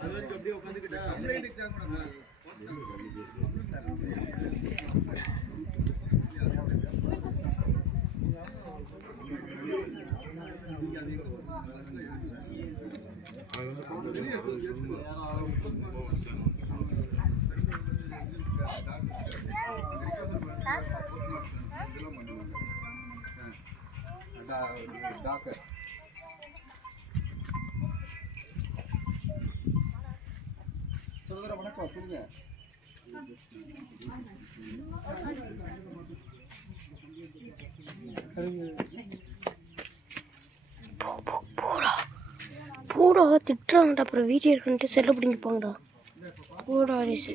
அது வரைக்கும் அப்படியே உட்காந்துக்கிட்டா டாக்டர் சொல்லுற வணக்கம் சொல்லுங்க போடா திட்டுறாங்கடா. அப்புறம் வீடியோ எடுக்கணுட்டு செல்ல பிடிங்கிப்பாங்கடா போடா ரேசு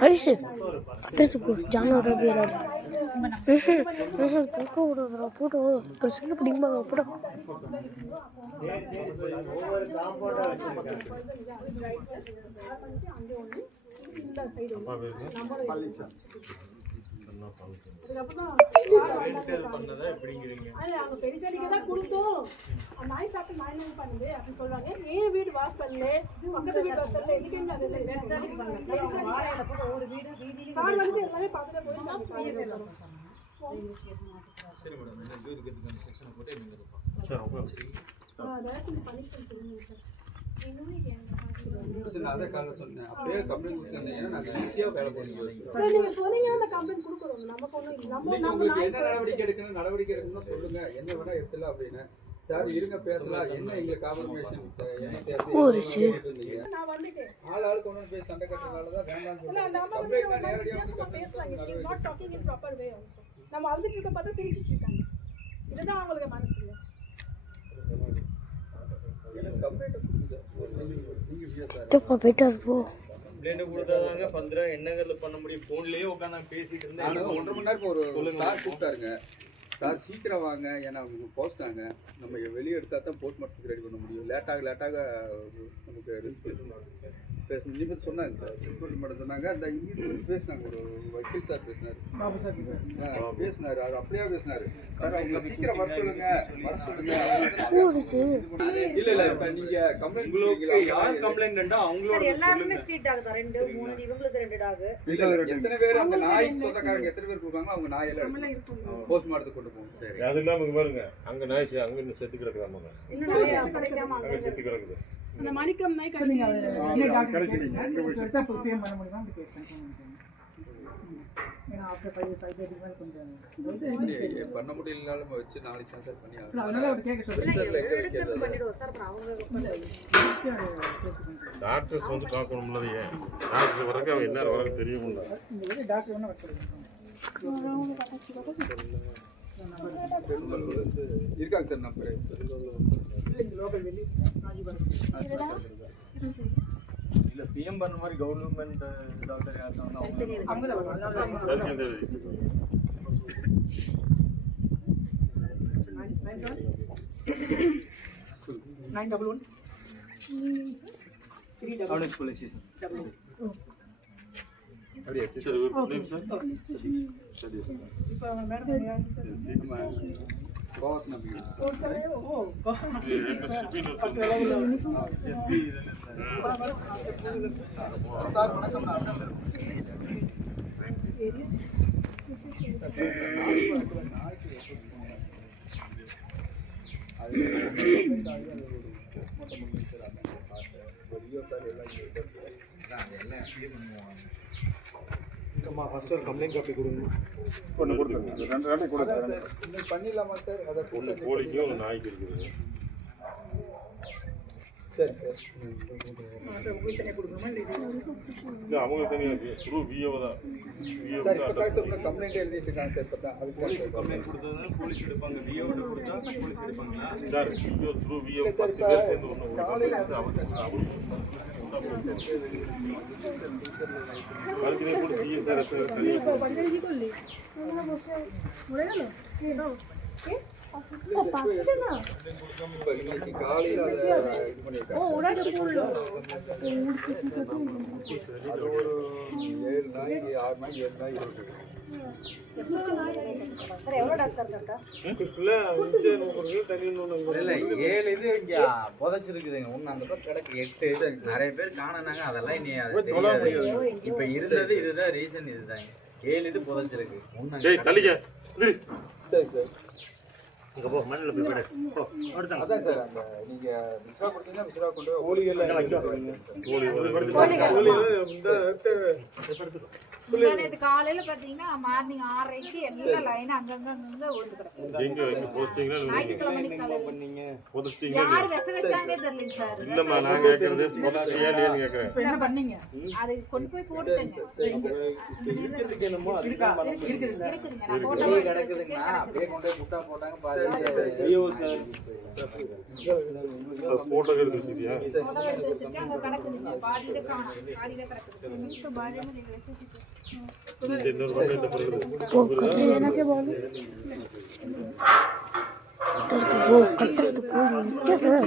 ஹரிசு அட்ரஸ் போ ஜானோட பேரோட தூக்க விடுறா அவங்க தான் கொடுத்தோம். நாய் சாப்பிட்டு நாய் நாய் பண்ணுது அப்படின்னு சொல்றாங்க. என் வீடு வாசல்ல, பக்கத்து வீடு வாசல்ல, எனக்கு எங்க அது இல்லை. பெரியசாலிக்கு சார் வந்து எல்லாமே பார்த்துட்டு போயிருக்காங்க. அதே காலைல சொன்னேன் அப்படியே கம்ப்ளைண்ட் கொடுத்துருந்தீங்கன்னா நாங்கள் ஈஸியாக வேலை பண்ணுவோம் சார், நீங்க சொன்னீங்கன்னா அந்த கொடுக்குறோம். நமக்கு இல்லை. நம்ம உங்களுக்கு என்ன நடவடிக்கை எடுக்கணும்? நடவடிக்கை எடுக்கணும்னு சொல்லுங்க. என்ன வேணா எடுத்துல அப்படின்னு. சார் இருங்க பேசலாம். என்ன எங்களுக்கு காம்பர்மேஷன் என்ன ஒரு பேர் நான் வந்துட்டேன். ஆள் ஆள் கொண்டு போய் சண்டை கட்டுறதுனால தான் கம்ப்ளைண்ட் வந்து not talking in proper way also. நம்ம அழுதுட்டு இருக்க பார்த்தா சிரிச்சிட்டு இருக்காங்க. இதுதான் அவங்களுக்கு மனசு. இல்லை தப்பா போயிட்டு போ. கம்ப்ளைண்ட் கொடுத்தாதாங்க என்னங்கிறது பண்ண முடியும்? போன்லயே உட்காந்து பேசிட்டு இருந்தேன். ஒன்றரை மணி நேரம் ஒரு சார் கூப்பிட்டாருங்க. சார் சீக்கிரம் வாங்க. ஏன்னா அவங்க போஸ்ட்டாங்க நம்ம வெளியே எடுத்தால் தான் போஸ்ட் மார்ட்டத்துக்கு ரெடி பண்ண முடியும். லேட்டாக லேட்டாக நமக்கு ரிஸ்க் பேசணும். நீ பற்றி சொன்னாங்க சார். பிரின்சிபல் மேடம் சொன்னாங்க. அந்த இங்கிருந்து பேசினாங்க. ஒரு வக்கீல் சார் பேசினார். ஆ, பேசினாரு. அவர் அப்படியே பேசினாரு. சார் அவங்க சீக்கிரம் வர சொல்லுங்க. வர சொல்லுங்க. இல்ல இல்ல. இப்ப நீங்க கம்ப்ளைண்ட் யார் கம்ப்ளைண்ட் அவங்களோட எல்லாருமே ஸ்ட்ரீட் டாக் தான். ரெண்டு மூணு இவங்களுக்கு ரெண்டு டாக் எத்தனை பேர் அந்த நாய் சொந்தக்காரங்க எத்தனை பேர் கொடுக்காங்களோ அவங்க நாய் எல்லாம் போஸ்ட் மார்ட்டத்துக்கு கொண்டு போகும் சரி. அது இல்லாம இங்க பாருங்க. அங்க நாய் அங்க இன்னும் செத்து கிடைக்காம அங்க செத்து கிடக்குது. அந்த மணிக்கம் நாய் பண்ண முடியலனாலும் வச்சு நாளைக்கு பண்ணி சார் அப்புறம் அவங்க டாக்டர்ஸ் வந்து பார்க்கணும்ல அது ஏன் டாக்டர்ஸ் வரக்கு அவன் என்ன வரக்கு தெரியும்ல. இருக்காங்க. சார் நம்பர் இல்ல பிஎம் பண்ண மாதிரி கவர்மெண்ட் டாக்டர் யாருன்னா தெரியும் தெரியும் அவனுக்கு போலீஸ் ஸ்டேஷன் அப்படியே சரி ஒரு நிமிஷம் சரி கோவத் நம்பிக்கை எங்க சுபின் ஒருத்தன் சார் வணக்கம் நான் ஒன்று கொடுத்துருங்க. ரெண்டு ரெண்டு கொடுத்துருங்க. இன்னைக்கு பண்ணிடலாமா சார்? அதை ஒன்று கோழிக்கும் ஒன்று நாய்க்கு இருக்குது. சரி சார். இது அவங்க தனியாக இருக்குது த்ரூ விஓ தான். விஓ கம்ப்ளைண்ட் எழுதிட்டு இருக்காங்க சார் இப்போ தான் அதுக்கு complaint sir VO through VO பத்து பேர் சேர்ந்து ஒன்று ஒரு அவங்க அது ஒரு ஏழு நாளைக்கு ஆறு நாள் ஏழு நாள் இருக்குது சார் ஏழு இது இங்க புதைச்சிருக்குதுங்க. ஒண்ணு அந்த பக்கம் கிடக்கு எட்டு. நிறைய பேர் காணனாங்க. அதெல்லாம் தெரியாது. இப்ப இருந்தது இதுதான் ரீசன் இதுதாங்க. ஏழு இது புதைச்சிருக்கு. அதான் சார் அந்த விசா கொடுத்தீங்கன்னா விசா கொண்டு போய் காலையில பாத்தீங்கன்னா மார்னிங் ஆறரைக்கு எல்லாம் லைன் அங்கங்க அங்கங்க புதைச்சிட்டிங்களா யார் விச வச்சாங்க தெரியலங்க சார். இல்லைம்மா நான் என்ன பண்ணீங்க? அது கொண்டு போய் போட்டுட்டேங்க. இருக்குதுங்க. நான் போட்டோ வெளியே கிடக்குதுங்கன்னா அப்படியே கொண்டு போய் முட்டா போட்டாங்க அங்க ஓ கட்டுறது போய் நிற்கிறேன்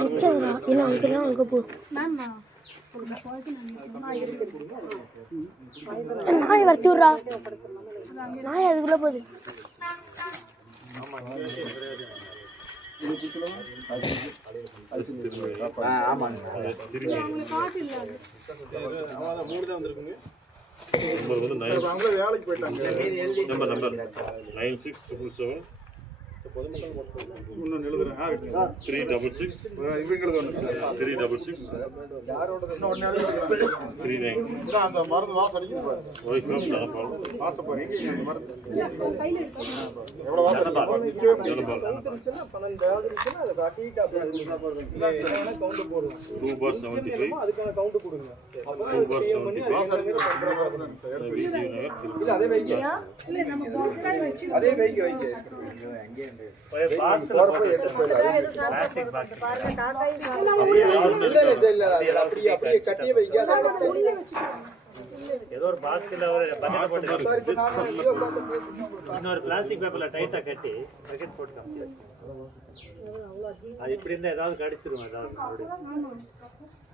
நிற்கிறேன் இல்லை அங்கெல்லாம் அங்கே போ. நாய் வரத்தி விட்றா. நாய் அதுக்குள்ள போகுது. ஆமாங்க திரும்பி நம்பர் வந்து nine number number. Nine six triple seven three double six three double six யாரோட த்ரீ நைன் அந்த மருந்து வாசம் டூ பார். செவன்ட்டி ஃபைவ் டூ பார். செவன்ட்டி ஃபைவ் அதே வைங்க. இல்லை ஏதோ ஒரு பாக்ஸில் ஒரு பக்கெட் போட்டு இன்னொரு பிளாஸ்டிக் பேப்பரில் டைட்டாக கட்டி பக்கெட் போட்டு காமிச்சாச்சு அது இப்படி இருந்தால் ஏதாவது கடிச்சிரும் ஏதாவது மறுபடியும்